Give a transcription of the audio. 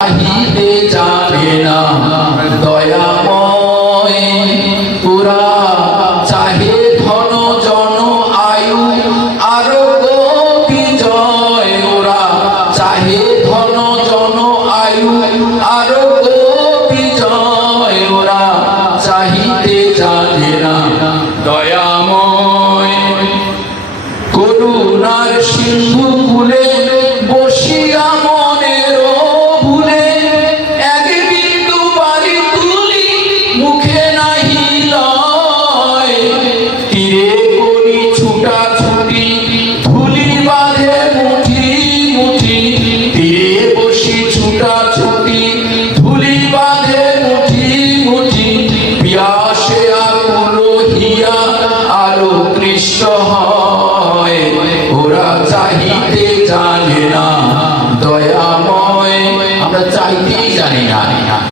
চাহিতে জানে না দয়াময়, ওরা চাহে ধন জন আয়ু আরোগ্য বিজয়। ওরা চাহে ধন জন আয়ু আরোগ্য বিজয়। ওরা চাহিতে জানে না দয়াময়। করুণার সিন্ধু কুলে বসিয়া মনের ভুলে এক বিন্দু বালি তুলি মুখে নাহি লয়। তীরে করি ছুটা ছুটি ধুলি বাঁধে মুঠি মুঠি। তীরে বসি ছুটা ছুটি ধুলি বাঁধে মুঠি মুঠি। পিয়াসে আকুল হিয়া আলো কৃষ্ণ হয়। ওরা চাহিতে জানে না দয়াময়। আমরা চাইতেই জানি না।